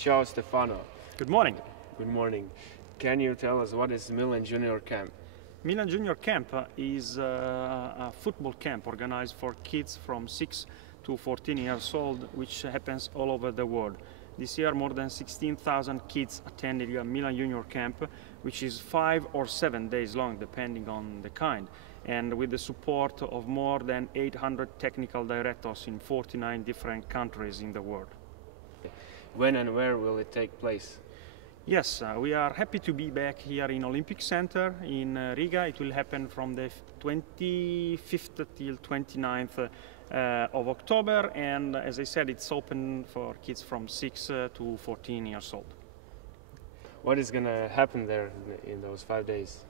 Ciao Stefano. Good morning. Good morning. Can you tell us what is Milan Junior Camp? Milan Junior Camp is a football camp organized for kids from 6 to 14 years old, which happens all over the world. This year, more than 16,000 kids attended a Milan Junior Camp, which is 5 or 7 days long, depending on the kind, and with the support of more than 800 technical directors in 49 different countries in the world. When and where will it take place? Yes, we are happy to be back here in Olympic Center in Riga. It will happen from the 25th till 29th of October, and as I said, it's open for kids from 6 to 14 years old. What is going to happen there in those 5 days?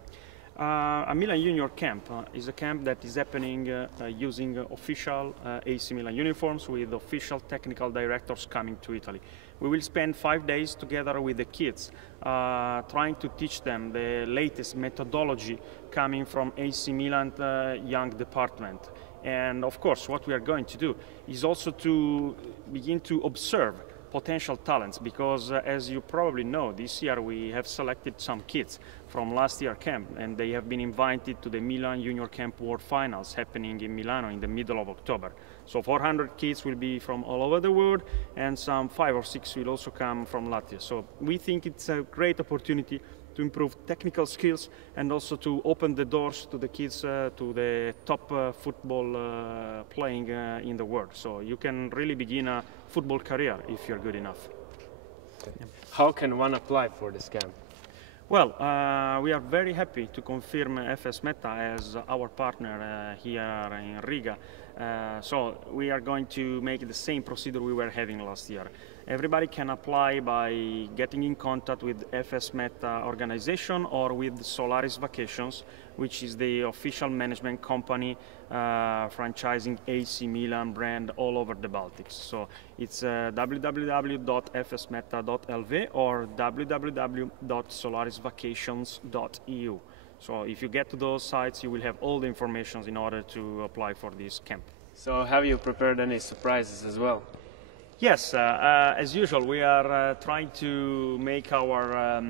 A Milan Junior Camp is a camp that is happening using official AC Milan uniforms with official technical directors coming to Italy. We will spend 5 days together with the kids, trying to teach them the latest methodology coming from AC Milan young department. And of course, what we are going to do is also to begin to observe potential talents, because as you probably know, this year we have selected some kids from last year camp, and they have been invited to the Milan Junior Camp World Finals happening in Milano in the middle of October. So 400 kids will be from all over the world, and some 5 or 6 will also come from Latvia. So we think it's a great opportunity to improve technical skills and also to open the doors to the kids to the top football playing in the world. So you can really begin a football career if you're good enough. Okay. Yeah. How can one apply for this camp? Well, we are very happy to confirm FS Meta as our partner here in Riga. So we are going to make the same procedure we were having last year. Everybody can apply by getting in contact with FS Meta organization or with Solaris Vacations, which is the official management company franchising AC Milan brand all over the Baltics. So it's www.fsmeta.lv or www.solarisvacations.eu. So if you get to those sites, you will have all the information in order to apply for this camp. So have you prepared any surprises as well? Yes, as usual, we are trying to make our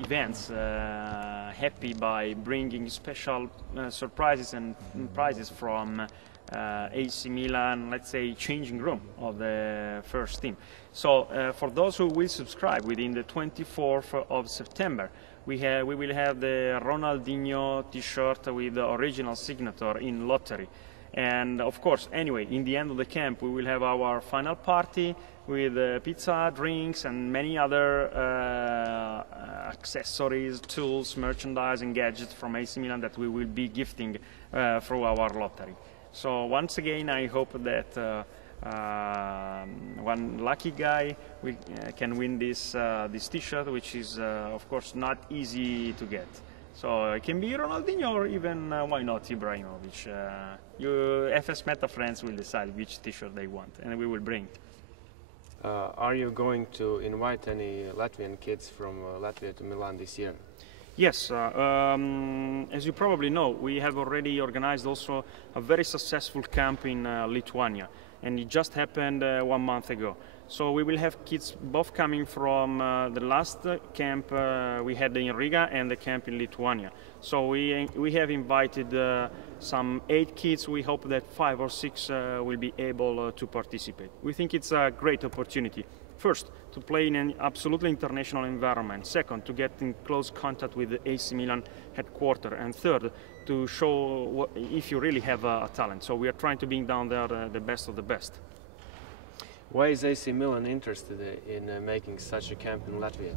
events happy by bringing special surprises and prizes from AC Milan, let's say, changing room of the first team. So for those who will subscribe within the 24th of September, we will have the Ronaldinho t-shirt with the original signature in lottery. And of course, anyway, in the end of the camp, we will have our final party with pizza, drinks, and many other accessories, tools, merchandise, and gadgets from AC Milan that we will be gifting through our lottery. So once again, I hope that one lucky guy can win this T-shirt, which is, of course, not easy to get. So it can be Ronaldinho or even, why not, Ibrahimovic. You FS Meta friends will decide which T-shirt they want, and we will bring. Are you going to invite any Latvian kids from Latvia to Milan this year? Yes, as you probably know, we have already organized also a very successful camp in Lithuania, and it just happened 1 month ago. So we will have kids both coming from the last camp we had in Riga and the camp in Lithuania. So we have invited some 8 kids. We hope that 5 or 6 will be able to participate. We think it's a great opportunity. First, to play in an absolutely international environment. Second, to get in close contact with the AC Milan headquarters. And third, to show if you really have a talent. So we are trying to bring down there the best of the best. Why is AC Milan interested in making such a camp in Latvia?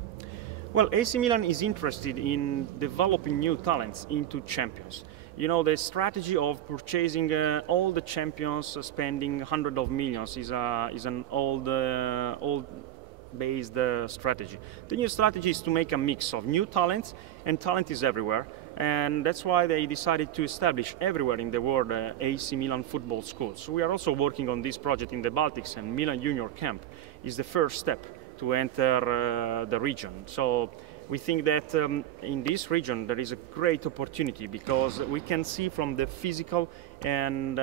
Well, AC Milan is interested in developing new talents into champions. You know, the strategy of purchasing all the champions, spending hundreds of millions, is an old-based strategy. The new strategy is to make a mix of new talents, and talent is everywhere. And that's why they decided to establish everywhere in the world AC Milan football schools. We are also working on this project in the Baltics, and Milan Junior Camp is the first step to enter the region. So We think that in this region there is a great opportunity because we can see from the physical and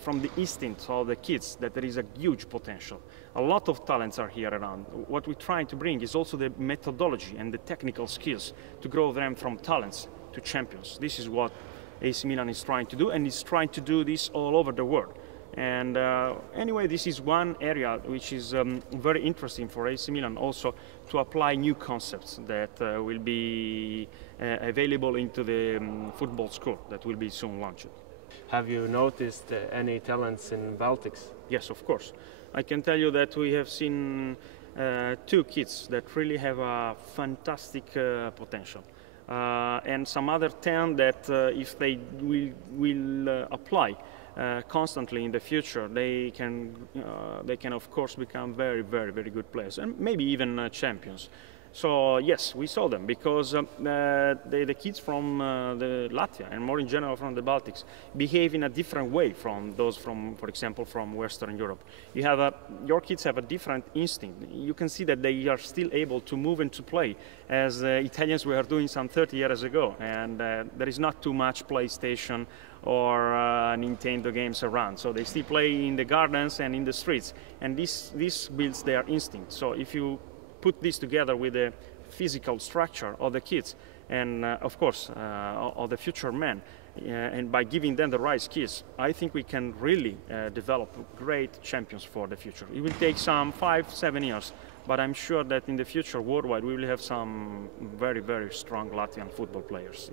from the instincts of the kids that there is a huge potential. A lot of talents are here around. What we're trying to bring is also the methodology and the technical skills to grow them from talents to champions. This is what AC Milan is trying to do, and is trying to do this all over the world. And anyway, this is one area which is very interesting for AC Milan also to apply new concepts that will be available into the football school that will be soon launched. Have you noticed any talents in Baltics? Yes, of course. I can tell you that we have seen 2 kids that really have a fantastic potential. And some other 10 that if they will apply constantly in the future, they can of course become very, very, very good players and maybe even champions. So yes, we saw them because the kids from the Latvia and more in general from the Baltics behave in a different way from those from, for example, from Western Europe. You have your kids have a different instinct. You can see that they are still able to move and to play as Italians were doing some 30 years ago, and there is not too much PlayStation or Nintendo games around. So they still play in the gardens and in the streets, and this builds their instinct. So if you put this together with the physical structure of the kids and of course of the future men, and by giving them the right skills, I think we can really develop great champions for the future. It will take some 5-7 years, but I'm sure that in the future worldwide we will have some very, very strong Latvian football players.